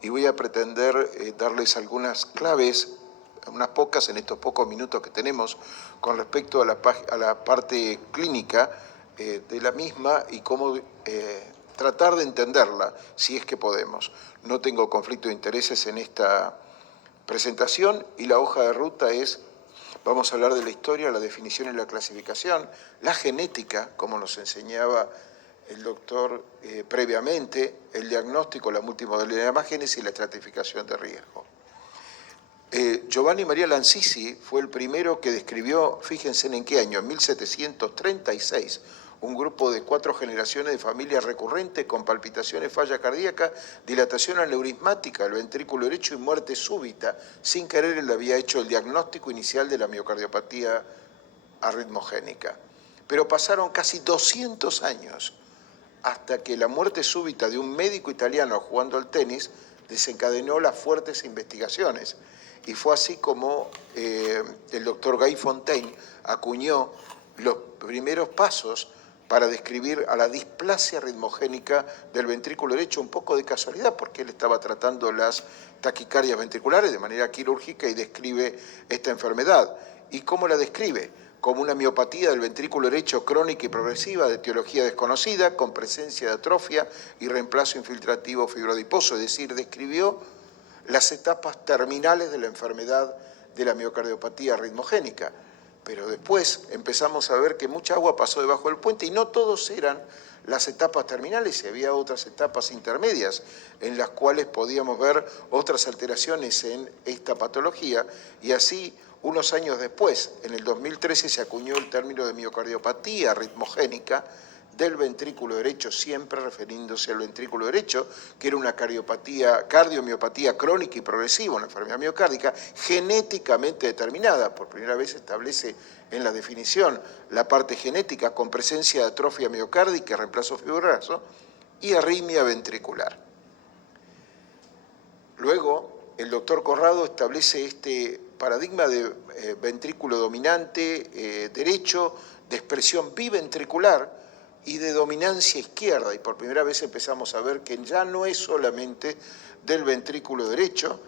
y voy a pretender darles algunas claves, unas pocas en estos pocos minutos que tenemos, con respecto a la parte clínica de la misma y cómo tratar de entenderla, si es que podemos. No tengo conflicto de intereses en esta presentación y la hoja de ruta es: vamos a hablar de la historia, la definición y la clasificación, la genética, como nos enseñaba el doctor previamente, el diagnóstico, la multimodalidad de imágenes y la estratificación de riesgo. Giovanni Maria Lanzisi fue el primero que describió, fíjense en qué año, en 1736, un grupo de 4 generaciones de familia recurrente con palpitaciones, falla cardíaca, dilatación aneurismática del ventrículo derecho y muerte súbita. Sin querer, él había hecho el diagnóstico inicial de la miocardiopatía arritmogénica. Pero pasaron casi 200 años hasta que la muerte súbita de un médico italiano jugando al tenis desencadenó las fuertes investigaciones. Y fue así como el doctor Guy Fontaine acuñó los primeros pasos para describir a la displasia ritmogénica del ventrículo derecho, un poco de casualidad, porque él estaba tratando las taquicardias ventriculares de manera quirúrgica y describe esta enfermedad. ¿Y cómo la describe? Como una miopatía del ventrículo derecho crónica y progresiva de etiología desconocida, con presencia de atrofia y reemplazo infiltrativo fibrodiposo, es decir, describió las etapas terminales de la enfermedad de la miocardiopatía arritmogénica. Pero después empezamos a ver que mucha agua pasó debajo del puente y no todos eran las etapas terminales, y había otras etapas intermedias en las cuales podíamos ver otras alteraciones en esta patología, y así unos años después, en el 2013, se acuñó el término de miocardiopatía arritmogénica del ventrículo derecho, siempre refiriéndose al ventrículo derecho, que era una cardiomiopatía crónica y progresiva, una enfermedad miocárdica genéticamente determinada. Por primera vez establece en la definición la parte genética con presencia de atrofia miocárdica, reemplazo fibroso y arritmia ventricular. Luego, el doctor Corrado establece este paradigma de ventrículo dominante derecho, de expresión biventricular y de dominancia izquierda, y por primera vez empezamos a ver que ya no es solamente del ventrículo derecho,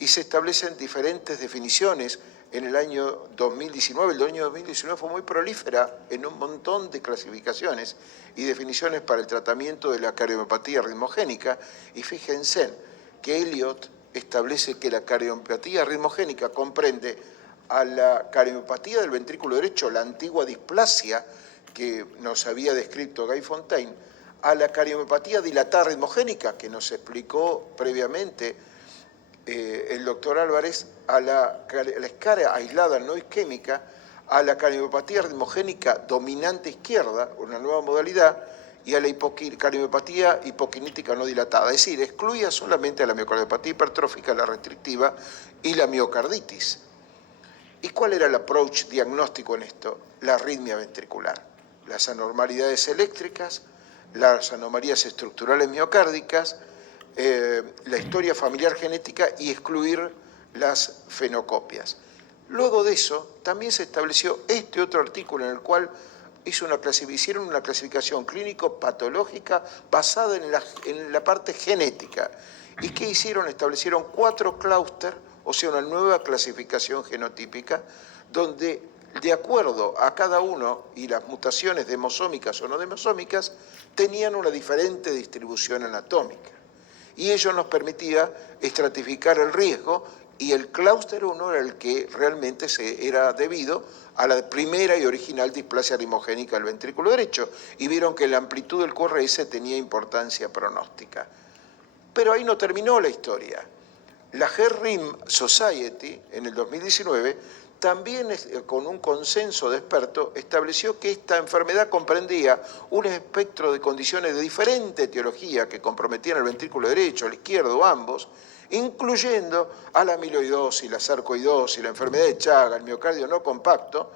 y se establecen diferentes definiciones en el año 2019. El año 2019 fue muy prolífera en un montón de clasificaciones y definiciones para el tratamiento de la cardiomiopatía arritmogénica, y fíjense que Elliot establece que la cardiomiopatía arritmogénica comprende a la cardiomiopatía del ventrículo derecho, la antigua displasia que nos había descrito Guy Fontaine, a la cardiomiopatía dilatada arritmogénica que nos explicó previamente el doctor Álvarez, a la escala aislada no isquémica, a la cardiomiopatía arritmogénica dominante izquierda, una nueva modalidad, y a la cardiomiopatía hipoquinética no dilatada. Es decir, excluía solamente a la miocardiopatía hipertrófica, la restrictiva y la miocarditis. ¿Y cuál era el approach diagnóstico en esto? La arritmia ventricular, las anormalidades eléctricas, las anomalías estructurales miocárdicas, la historia familiar genética y excluir las fenocopias. Luego de eso, también se estableció este otro artículo en el cual hicieron una clasificación clínico-patológica basada en la parte genética. ¿Y qué hicieron? Establecieron 4 clústeres, o sea, una nueva clasificación genotípica, donde de acuerdo a cada uno y las mutaciones demosómicas o no demosómicas, tenían una diferente distribución anatómica. Y ello nos permitía estratificar el riesgo, y el clúster 1 era el que realmente era debido a la primera y original displasia arritmogénica del ventrículo derecho, y vieron que la amplitud del QRS tenía importancia pronóstica. Pero ahí no terminó la historia. La Heart-Rhythm Society, en el 2019, también con un consenso de expertos, estableció que esta enfermedad comprendía un espectro de condiciones de diferente etiología que comprometían el ventrículo derecho, el izquierdo o ambos, incluyendo a la amiloidosis, la sarcoidosis, la enfermedad de Chagas, el miocardio no compacto,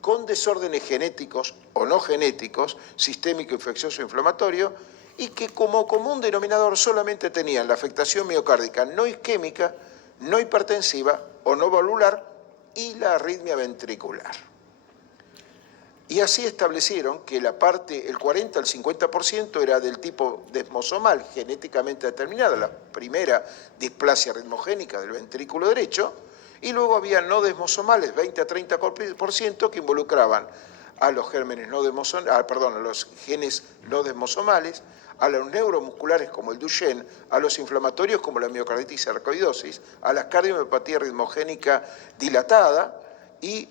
con desórdenes genéticos o no genéticos, sistémico, infeccioso, inflamatorio, y que como común denominador solamente tenían la afectación miocárdica no isquémica, no hipertensiva o no valvular y la arritmia ventricular. Y así establecieron que la parte, el 40 al 50% era del tipo desmosomal, genéticamente determinada, la primera displasia ritmogénica del ventrículo derecho, y luego había no desmosomales, 20 a 30%, que involucraban a los gérmenes no a los genes no desmosomales, a los neuromusculares como el Duchenne, a los inflamatorios como la miocarditis sarcoidosis, a la cardiomiopatía ritmogénica dilatada, y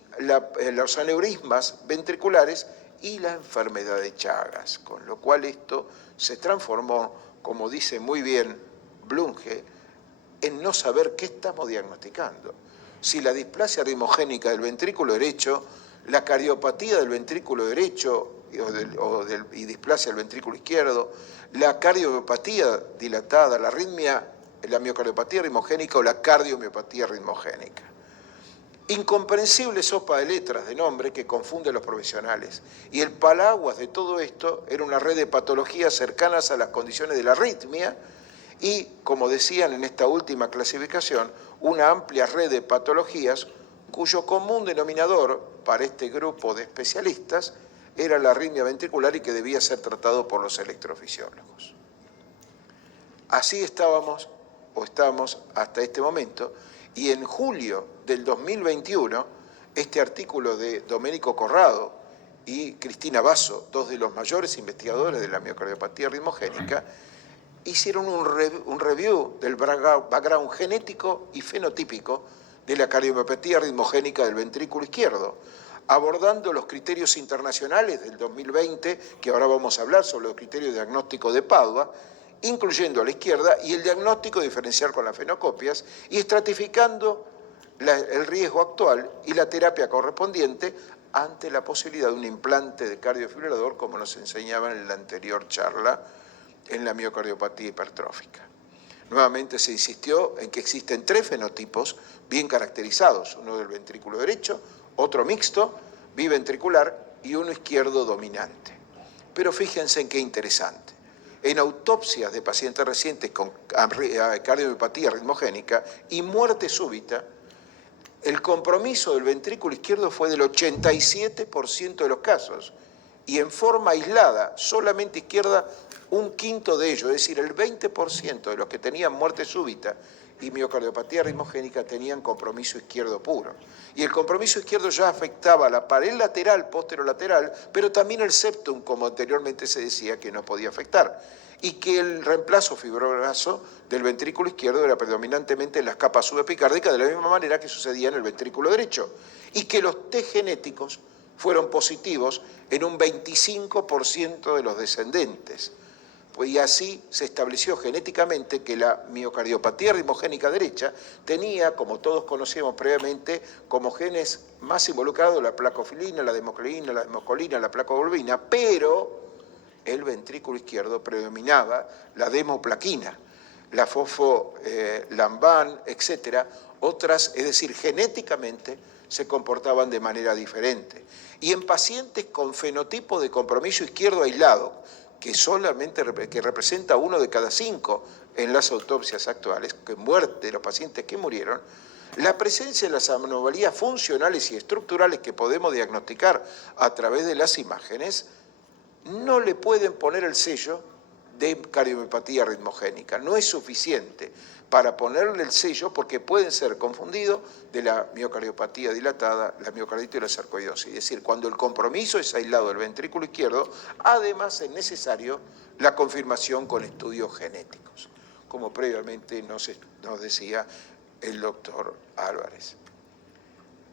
los aneurismas ventriculares y la enfermedad de Chagas, con lo cual esto se transformó, como dice muy bien Blunge, en no saber qué estamos diagnosticando. Si la displasia ritmogénica del ventrículo derecho, la cardiopatía del ventrículo derecho y displasia del ventrículo izquierdo, la cardiomiopatía dilatada, la arritmia, la miocardiopatía ritmogénica o la cardiomiopatía ritmogénica. Incomprensible sopa de letras de nombre que confunde a los profesionales. Y el paraguas de todo esto era una red de patologías cercanas a las condiciones de la arritmia y, como decían en esta última clasificación, una amplia red de patologías cuyo común denominador para este grupo de especialistas era la arritmia ventricular y que debía ser tratado por los electrofisiólogos. Así estábamos hasta este momento. Y en julio del 2021, este artículo de Domenico Corrado y Cristina Basso, dos de los mayores investigadores de la miocardiopatía ritmogénica, hicieron un review del background genético y fenotípico de la cardiomiopatía ritmogénica del ventrículo izquierdo, abordando los criterios internacionales del 2020, que ahora vamos a hablar sobre los criterios de diagnóstico de Padua, incluyendo a la izquierda, y el diagnóstico diferencial con las fenocopias, y estratificando el riesgo actual y la terapia correspondiente ante la posibilidad de un implante de cardiofibrilador, como nos enseñaban en la anterior charla, en la miocardiopatía hipertrófica. Nuevamente se insistió en que existen tres fenotipos bien caracterizados, uno del ventrículo derecho, otro mixto, biventricular, y uno izquierdo dominante. Pero fíjense en qué interesante. En autopsias de pacientes recientes con cardiomiopatía ritmogénica y muerte súbita, el compromiso del ventrículo izquierdo fue del 87% de los casos y en forma aislada, solamente izquierda, un quinto de ellos, es decir, el 20% de los que tenían muerte súbita y miocardiopatía ritmogénica tenían compromiso izquierdo puro. Y el compromiso izquierdo ya afectaba la pared lateral, posterolateral, pero también el septum, como anteriormente se decía que no podía afectar. Y que el reemplazo fibroso del ventrículo izquierdo era predominantemente en las capas subepicárdicas, de la misma manera que sucedía en el ventrículo derecho. Y que los test genéticos fueron positivos en un 25% de los descendentes. Y así se estableció genéticamente que la miocardiopatía ritmogénica derecha tenía, como todos conocíamos previamente, como genes más involucrados la placofilina, la democleína, la democolina, la placovolvina, pero el ventrículo izquierdo predominaba la demoplaquina, la fosfolamban, etcétera, otras, es decir, genéticamente se comportaban de manera diferente. Y en pacientes con fenotipo de compromiso izquierdo aislado, que representa 1 de cada 5 en las autopsias actuales, que muerte de los pacientes que murieron, la presencia de las anomalías funcionales y estructurales que podemos diagnosticar a través de las imágenes no le pueden poner el sello de cardiomiopatía ritmogénica. No es suficiente para ponerle el sello porque pueden ser confundidos de la miocardiopatía dilatada, la miocarditis y la sarcoidosis. Es decir, cuando el compromiso es aislado del ventrículo izquierdo, además es necesario la confirmación con estudios genéticos, como previamente nos decía el doctor Álvarez.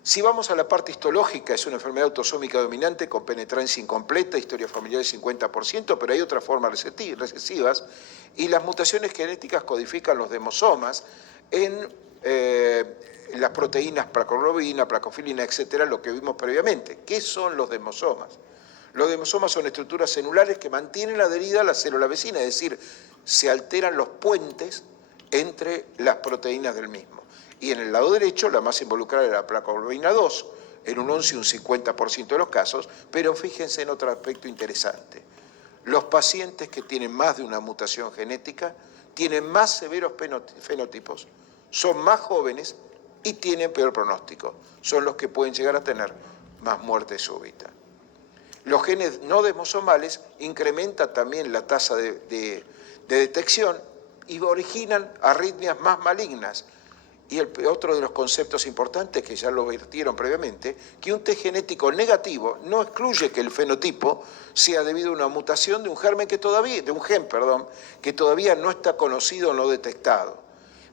Si vamos a la parte histológica, es una enfermedad autosómica dominante con penetrancia incompleta, historia familiar del 50%, pero hay otras formas recesivas, y las mutaciones genéticas codifican los demosomas en las proteínas placoglobina, placofilina, etcétera, lo que vimos previamente. ¿Qué son los demosomas? Los demosomas son estructuras celulares que mantienen adherida a la célula vecina, es decir, se alteran los puentes entre las proteínas del mismo. Y en el lado derecho, la más involucrada era la placoglobina 2, en un 11 y un 50% de los casos, pero fíjense en otro aspecto interesante. Los pacientes que tienen más de una mutación genética tienen más severos fenotipos, son más jóvenes y tienen peor pronóstico. Son los que pueden llegar a tener más muerte súbita. Los genes no desmosomales incrementan también la tasa de detección y originan arritmias más malignas. Y otro de los conceptos importantes, que ya lo vertieron previamente, que un test genético negativo no excluye que el fenotipo sea debido a una mutación de un germen que todavía, que todavía no está conocido o no detectado.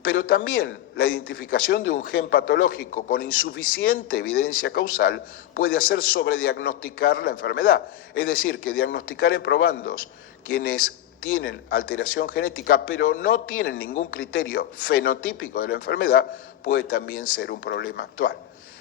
Pero también la identificación de un gen patológico con insuficiente evidencia causal puede hacer sobrediagnosticar la enfermedad. Es decir, que diagnosticar en probandos quienes tienen alteración genética pero no tienen ningún criterio fenotípico de la enfermedad puede también ser un problema actual.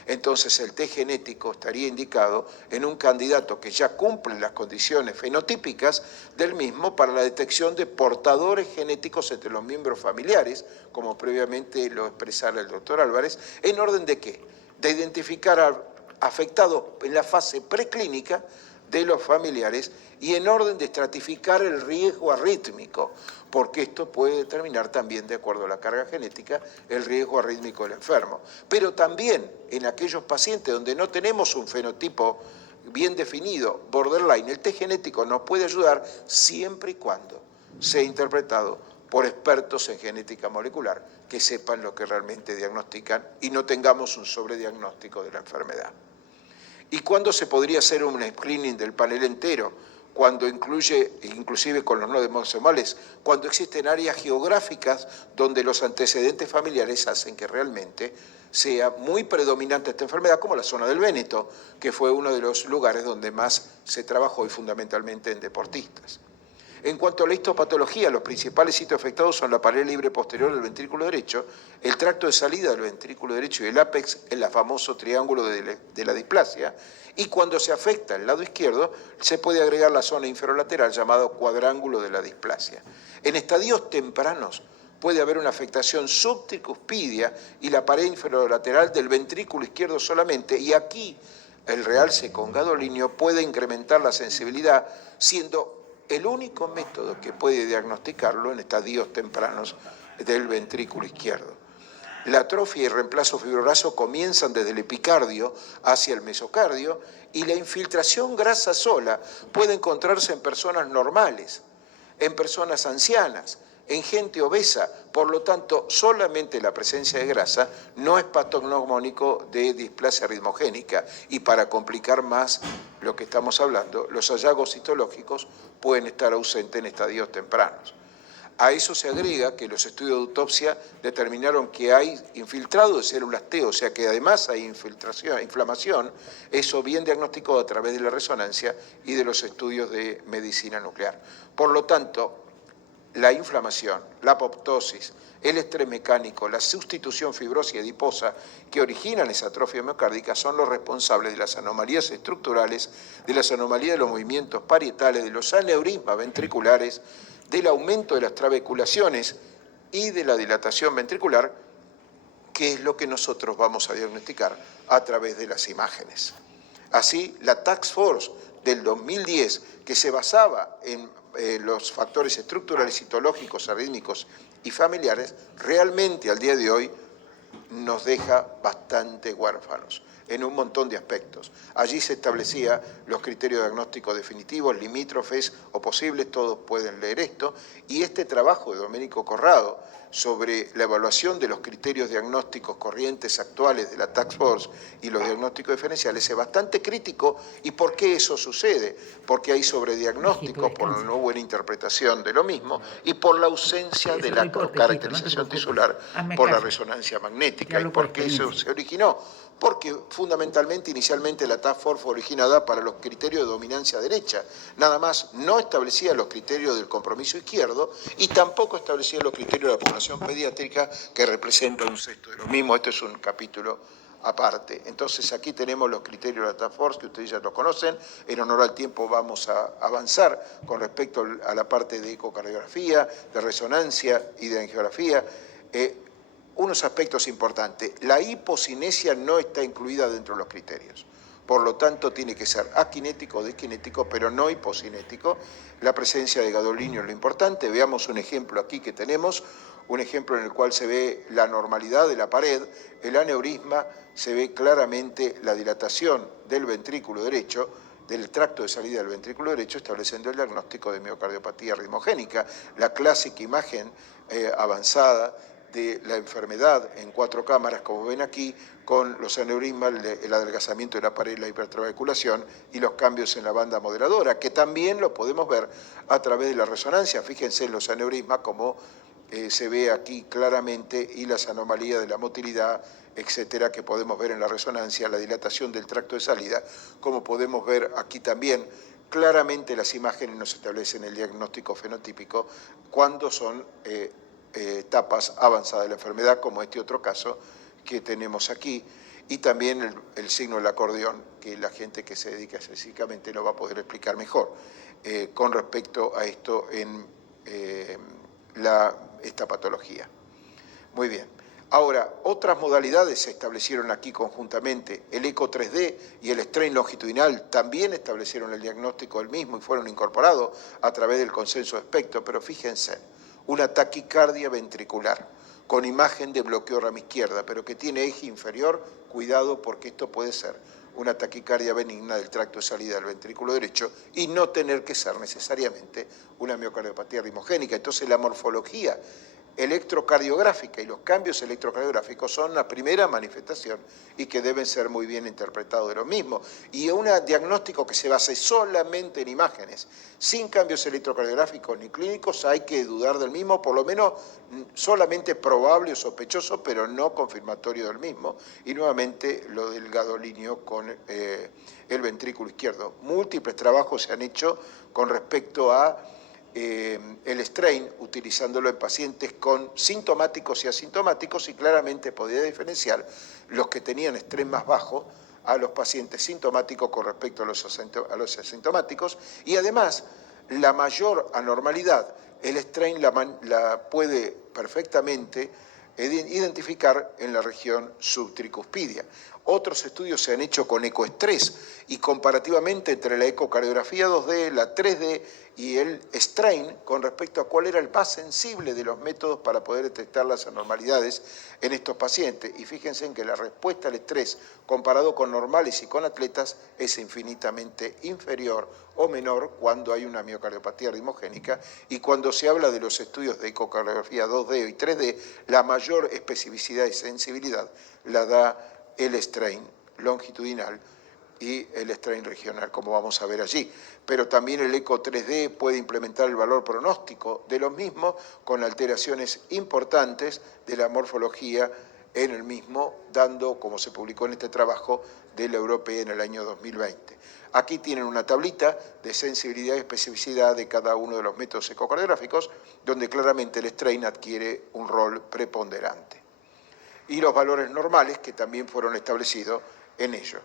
Entonces el test genético estaría indicado en un candidato que ya cumple las condiciones fenotípicas del mismo para la detección de portadores genéticos entre los miembros familiares, como previamente lo expresara el doctor Álvarez, ¿en orden de qué? De identificar al afectado en la fase preclínica de los familiares y en orden de estratificar el riesgo arrítmico, porque esto puede determinar también, de acuerdo a la carga genética, el riesgo arrítmico del enfermo. Pero también en aquellos pacientes donde no tenemos un fenotipo bien definido, borderline, el test genético nos puede ayudar siempre y cuando sea interpretado por expertos en genética molecular que sepan lo que realmente diagnostican y no tengamos un sobrediagnóstico de la enfermedad. ¿Y cuándo se podría hacer un screening del panel entero? Cuando incluye, inclusive con los no desmosomales, cuando existen áreas geográficas donde los antecedentes familiares hacen que realmente sea muy predominante esta enfermedad, como la zona del Véneto, que fue uno de los lugares donde más se trabajó y fundamentalmente en deportistas. En cuanto a la histopatología, los principales sitios afectados son la pared libre posterior del ventrículo derecho, el tracto de salida del ventrículo derecho y el ápex, el famoso triángulo de la displasia, y cuando se afecta el lado izquierdo, se puede agregar la zona inferolateral llamado cuadrángulo de la displasia. En estadios tempranos puede haber una afectación subtricuspidia y la pared inferolateral del ventrículo izquierdo solamente, y aquí el realce con gadolinio puede incrementar la sensibilidad, siendo el único método que puede diagnosticarlo en estadios tempranos del ventrículo izquierdo. La atrofia y reemplazo fibroraso comienzan desde el epicardio hacia el mesocardio y la infiltración grasa sola puede encontrarse en personas normales, en personas ancianas, en gente obesa. Por lo tanto, solamente la presencia de grasa no es patognomónico de displasia ritmogénica, y para complicar más lo que estamos hablando, los hallazgos histológicos pueden estar ausentes en estadios tempranos. A eso se agrega que los estudios de autopsia determinaron que hay infiltrado de células T, o sea que además hay inflamación, eso bien diagnosticado a través de la resonancia y de los estudios de medicina nuclear. Por lo tanto, la inflamación, la apoptosis, el estrés mecánico, la sustitución fibrosa y adiposa que originan esa atrofia miocárdica son los responsables de las anomalías estructurales, de las anomalías de los movimientos parietales, de los aneurismas ventriculares, del aumento de las trabeculaciones y de la dilatación ventricular, que es lo que nosotros vamos a diagnosticar a través de las imágenes. Así, la Task Force del 2010, que se basaba en los factores estructurales, citológicos, arrítmicos y familiares, realmente al día de hoy nos deja bastante huérfanos en un montón de aspectos. Allí se establecían los criterios diagnósticos definitivos, limítrofes o posibles, todos pueden leer esto, y este trabajo de Domenico Corrado sobre la evaluación de los criterios diagnósticos corrientes actuales de la Task Force y los diagnósticos diferenciales es bastante crítico. ¿Y por qué eso sucede? Porque hay sobrediagnóstico por la no buena interpretación de lo mismo y por la ausencia de la caracterización tisular por la resonancia magnética. ¿Y por qué eso se originó? Porque fundamentalmente inicialmente la Task Force fue originada para los criterios de dominancia derecha, nada más. No establecía los criterios del compromiso izquierdo y tampoco establecía los criterios de la población pediátrica, que representa un sexto de lo mismo. Este es un capítulo aparte. Entonces aquí tenemos los criterios de la Task Force, que ustedes ya los conocen. En honor al tiempo vamos a avanzar con respecto a la parte de ecocardiografía, de resonancia y de angiografía. Unos aspectos importantes: la hipocinesia no está incluida dentro de los criterios, por lo tanto tiene que ser aquinético o disquinético, pero no hipocinético. La presencia de gadolinio es lo importante. Veamos un ejemplo aquí que tenemos, un ejemplo en el cual se ve la normalidad de la pared, el aneurisma, se ve claramente la dilatación del ventrículo derecho del tracto de salida del ventrículo derecho, estableciendo el diagnóstico de miocardiopatía ritmogénica, la clásica imagen avanzada de la enfermedad en 4 cámaras, como ven aquí, con los aneurismas, el adelgazamiento de la pared, la hipertrabeculación y los cambios en la banda moderadora, que también lo podemos ver a través de la resonancia. Fíjense en los aneurismas como se ve aquí claramente, y las anomalías de la motilidad, etcétera, que podemos ver en la resonancia, la dilatación del tracto de salida, como podemos ver aquí también. Claramente las imágenes nos establecen el diagnóstico fenotípico cuando son etapas avanzadas de la enfermedad, como este otro caso que tenemos aquí, y también el signo del acordeón, que la gente que se dedica específicamente lo va a poder explicar mejor con respecto a esto en esta patología. Muy bien. Ahora, otras modalidades se establecieron aquí conjuntamente. El eco 3D y el strain longitudinal también establecieron el diagnóstico del mismo y fueron incorporados a través del consenso de espectro, pero fíjense, una taquicardia ventricular con imagen de bloqueo rama izquierda, pero que tiene eje inferior, cuidado porque esto puede ser una taquicardia benigna del tracto de salida del ventrículo derecho y no tener que ser necesariamente una miocardiopatía ritmogénica. Entonces la morfología electrocardiográfica y los cambios electrocardiográficos son la primera manifestación y que deben ser muy bien interpretados de lo mismo. Y un diagnóstico que se base solamente en imágenes, sin cambios electrocardiográficos ni clínicos, hay que dudar del mismo, por lo menos solamente probable o sospechoso, pero no confirmatorio del mismo. Y nuevamente lo del gadolinio con el ventrículo izquierdo. Múltiples trabajos se han hecho con respecto a el strain, utilizándolo en pacientes con sintomáticos y asintomáticos, y claramente podía diferenciar los que tenían strain más bajo a los pacientes sintomáticos con respecto a los asintomáticos, y además la mayor anormalidad, el strain la puede perfectamente identificar en la región subtricuspidia. Otros estudios se han hecho con ecoestrés y comparativamente entre la ecocardiografía 2D, la 3D y el strain con respecto a cuál era el más sensible de los métodos para poder detectar las anormalidades en estos pacientes. Y fíjense en que la respuesta al estrés comparado con normales y con atletas es infinitamente inferior o menor cuando hay una miocardiopatía ritmogénica, y cuando se habla de los estudios de ecocardiografía 2D y 3D, la mayor especificidad y sensibilidad la da el strain longitudinal y el strain regional, como vamos a ver allí. Pero también el eco 3D puede implementar el valor pronóstico de los mismos con alteraciones importantes de la morfología en el mismo, dando, como se publicó en este trabajo de la Europea en el año 2020. Aquí tienen una tablita de sensibilidad y especificidad de cada uno de los métodos ecocardiográficos, donde claramente el strain adquiere un rol preponderante. Y los valores normales que también fueron establecidos en ello.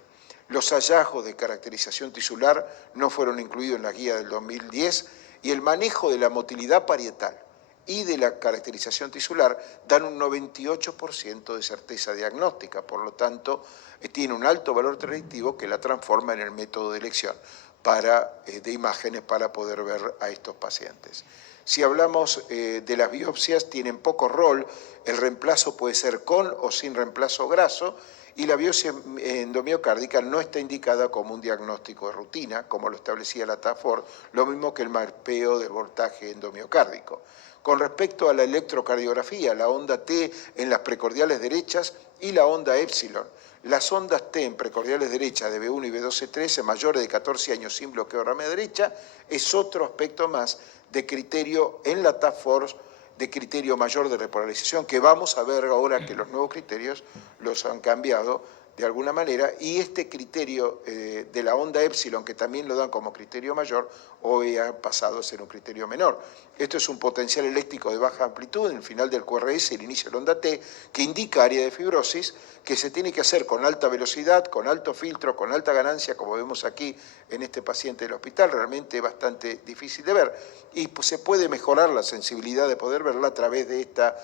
Los hallazgos de caracterización tisular no fueron incluidos en la guía del 2010, y el manejo de la motilidad parietal y de la caracterización tisular dan un 98% de certeza diagnóstica, por lo tanto tiene un alto valor predictivo que la transforma en el método de elección de imágenes para poder ver a estos pacientes. Si hablamos de las biopsias, tienen poco rol, el reemplazo puede ser con o sin reemplazo graso, y la biopsia endomiocárdica no está indicada como un diagnóstico de rutina, como lo establecía la Task Force, lo mismo que el mapeo del voltaje endomiocárdico. Con respecto a la electrocardiografía, la onda T en las precordiales derechas y la onda épsilon. Las ondas T en precordiales derechas de B1 y B12-13 mayores de 14 años sin bloqueo rama derecha es otro aspecto más de criterio en la Task Force, de criterio mayor de repolarización, que vamos a ver ahora que los nuevos criterios los han cambiado de alguna manera, y este criterio de la onda épsilon, que también lo dan como criterio mayor, hoy ha pasado a ser un criterio menor. Esto es un potencial eléctrico de baja amplitud en el final del QRS, el inicio de la onda T, que indica área de fibrosis, que se tiene que hacer con alta velocidad, con alto filtro, con alta ganancia, como vemos aquí en este paciente del hospital, realmente bastante difícil de ver, y pues se puede mejorar la sensibilidad de poder verla a través de esta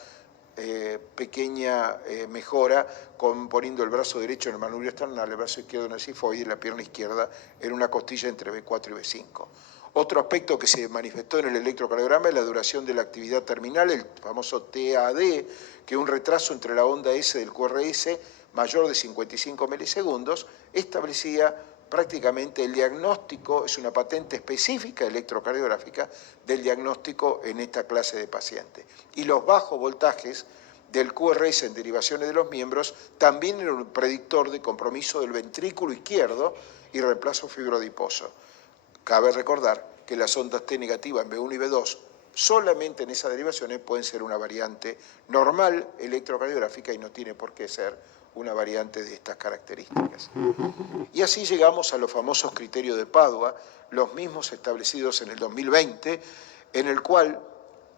pequeña mejora, poniendo el brazo derecho en el manubrio esternal, el brazo izquierdo en el sifoide y la pierna izquierda en una costilla entre B4 y B5. Otro aspecto que se manifestó en el electrocardiograma es la duración de la actividad terminal, el famoso TAD, que un retraso entre la onda S del QRS mayor de 55 milisegundos establecía prácticamente el diagnóstico, es una patente específica electrocardiográfica del diagnóstico en esta clase de pacientes. Y los bajos voltajes del QRS en derivaciones de los miembros también era un predictor de compromiso del ventrículo izquierdo y reemplazo fibrodiposo. Cabe recordar que las ondas T negativas en B1 y B2 solamente en esas derivaciones pueden ser una variante normal electrocardiográfica y no tiene por qué ser una variante de estas características. Y así llegamos a los famosos criterios de Padua, los mismos establecidos en el 2020, en el cual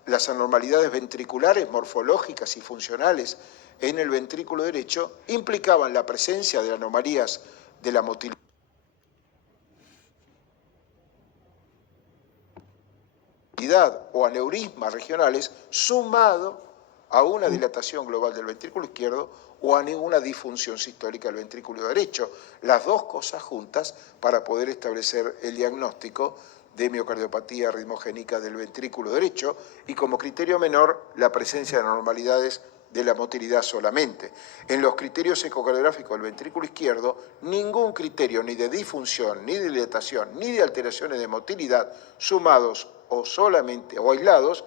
las anormalidades ventriculares, morfológicas y funcionales en el ventrículo derecho implicaban la presencia de anomalías de la motilidad o aneurismas regionales sumado a una dilatación global del ventrículo izquierdo o a una disfunción sistólica del ventrículo derecho. Las dos cosas juntas para poder establecer el diagnóstico de miocardiopatía arritmogénica del ventrículo derecho y como criterio menor la presencia de anormalidades de la motilidad solamente. En los criterios ecocardiográficos del ventrículo izquierdo, ningún criterio ni de disfunción, ni de dilatación, ni de alteraciones de motilidad sumados o solamente o aislados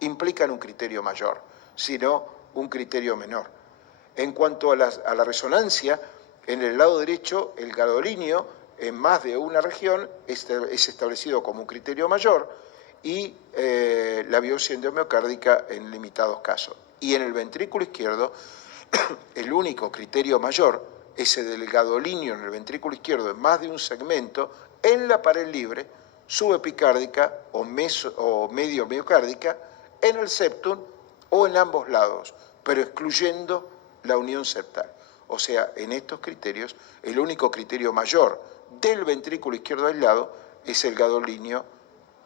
implican un criterio mayor, sino un criterio menor. En cuanto a la resonancia, en el lado derecho, el gadolinio en más de una región es establecido como un criterio mayor y la biopsia endomiocárdica en limitados casos. Y en el ventrículo izquierdo, el único criterio mayor, ese del gadolinio en el ventrículo izquierdo en más de un segmento, en la pared libre, subepicárdica o medio miocárdica, en el septum o en ambos lados, pero excluyendo la unión septal. O sea, en estos criterios, el único criterio mayor del ventrículo izquierdo aislado es el gadolinio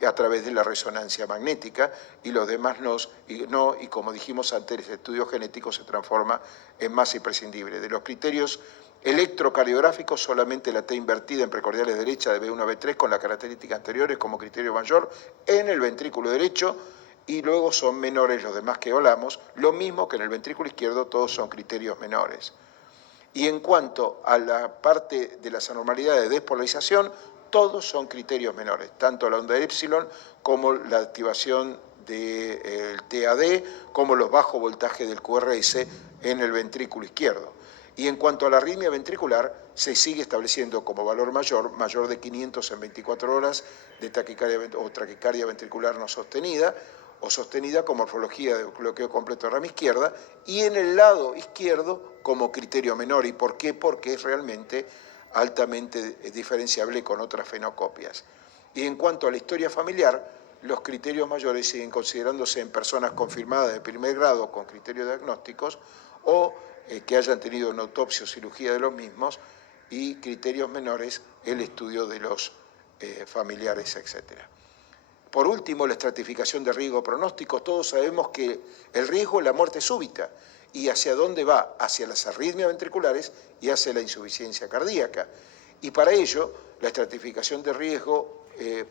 a través de la resonancia magnética y los demás no, y como dijimos antes, el estudio genético se transforma en más imprescindible. De los criterios electrocardiográficos, solamente la T invertida en precordiales derecha de B1 a B3 con las características anteriores como criterio mayor en el ventrículo derecho y luego son menores los demás que hablamos, lo mismo que en el ventrículo izquierdo, todos son criterios menores. Y en cuanto a la parte de las anormalidades de despolarización, todos son criterios menores, tanto la onda épsilon como la activación del TAD, como los bajos voltajes del QRS en el ventrículo izquierdo. Y en cuanto a la arritmia ventricular, se sigue estableciendo como valor mayor de 500 en 24 horas de taquicardia o taquicardia ventricular no sostenida, o sostenida con morfología de bloqueo completo de rama izquierda, y en el lado izquierdo como criterio menor. ¿Y por qué? Porque es realmente altamente diferenciable con otras fenocopias. Y en cuanto a la historia familiar, los criterios mayores siguen considerándose en personas confirmadas de primer grado con criterios diagnósticos o que hayan tenido una autopsia o cirugía de los mismos, y criterios menores el estudio de los familiares, etcétera. Por último, la estratificación de riesgo pronóstico. Todos sabemos que el riesgo es la muerte súbita. ¿Y hacia dónde va? Hacia las arritmias ventriculares y hacia la insuficiencia cardíaca. Y para ello, la estratificación de riesgo,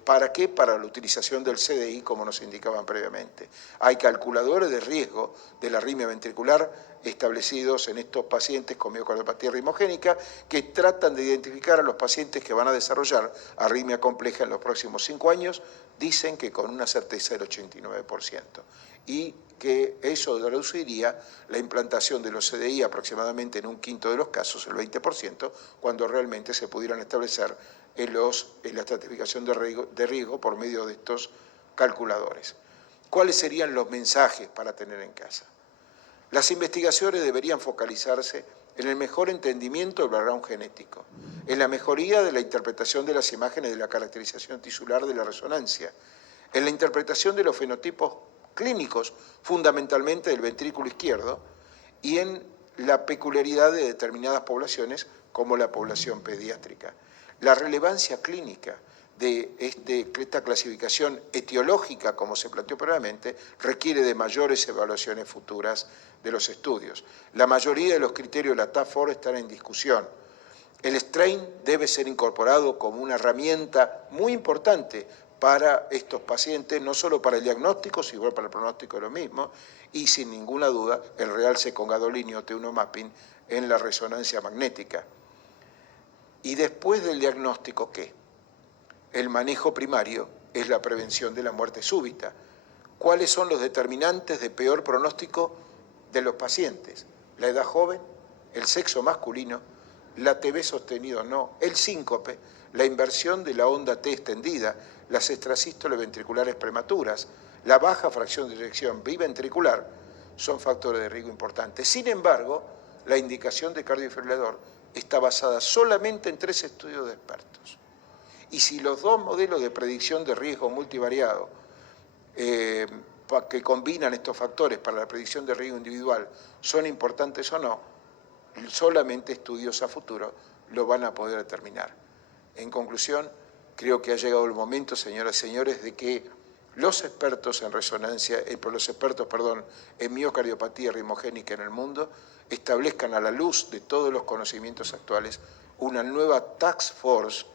¿para qué? Para la utilización del CDI, como nos indicaban previamente. Hay calculadores de riesgo de la arritmia ventricular establecidos en estos pacientes con miocardiopatía arritmogénica que tratan de identificar a los pacientes que van a desarrollar arritmia compleja en los próximos 5 años, dicen que con una certeza del 89%. Y que eso reduciría la implantación de los CDI aproximadamente en un quinto de los casos, el 20%, cuando realmente se pudieran establecer en la estratificación de riesgo por medio de estos calculadores. ¿Cuáles serían los mensajes para tener en casa? Las investigaciones deberían focalizarse en el mejor entendimiento del background genético, en la mejoría de la interpretación de las imágenes de la caracterización tisular de la resonancia, en la interpretación de los fenotipos clínicos, fundamentalmente del ventrículo izquierdo, y en la peculiaridad de determinadas poblaciones como la población pediátrica. La relevancia clínica de esta clasificación etiológica, como se planteó previamente, requiere de mayores evaluaciones futuras de los estudios. La mayoría de los criterios de la Task Force están en discusión. El strain debe ser incorporado como una herramienta muy importante para estos pacientes, no solo para el diagnóstico, sino para el pronóstico de lo mismo, y sin ninguna duda el realce con gadolinio T1 mapping en la resonancia magnética. Y después del diagnóstico, ¿qué? El manejo primario es la prevención de la muerte súbita. ¿Cuáles son los determinantes de peor pronóstico de los pacientes? La edad joven, el sexo masculino, la TB sostenido o no, el síncope, la inversión de la onda T extendida, las extrasístoles ventriculares prematuras, la baja fracción de eyección biventricular, son factores de riesgo importantes. Sin embargo, la indicación de cardiofibrilador está basada solamente en 3 estudios de expertos. Y si los 2 modelos de predicción de riesgo multivariado que combinan estos factores para la predicción de riesgo individual son importantes o no, solamente estudios a futuro lo van a poder determinar. En conclusión, creo que ha llegado el momento, señoras y señores, de que los expertos en resonancia, en miocardiopatía ritmogénica en el mundo, establezcan a la luz de todos los conocimientos actuales una nueva task force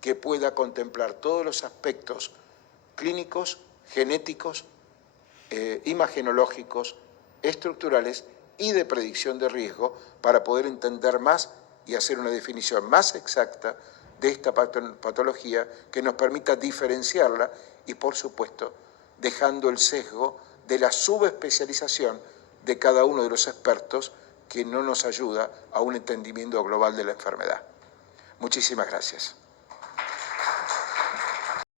que pueda contemplar todos los aspectos clínicos, genéticos, imagenológicos, estructurales y de predicción de riesgo para poder entender más y hacer una definición más exacta de esta patología que nos permita diferenciarla y, por supuesto, dejando el sesgo de la subespecialización de cada uno de los expertos que no nos ayuda a un entendimiento global de la enfermedad. Muchísimas gracias.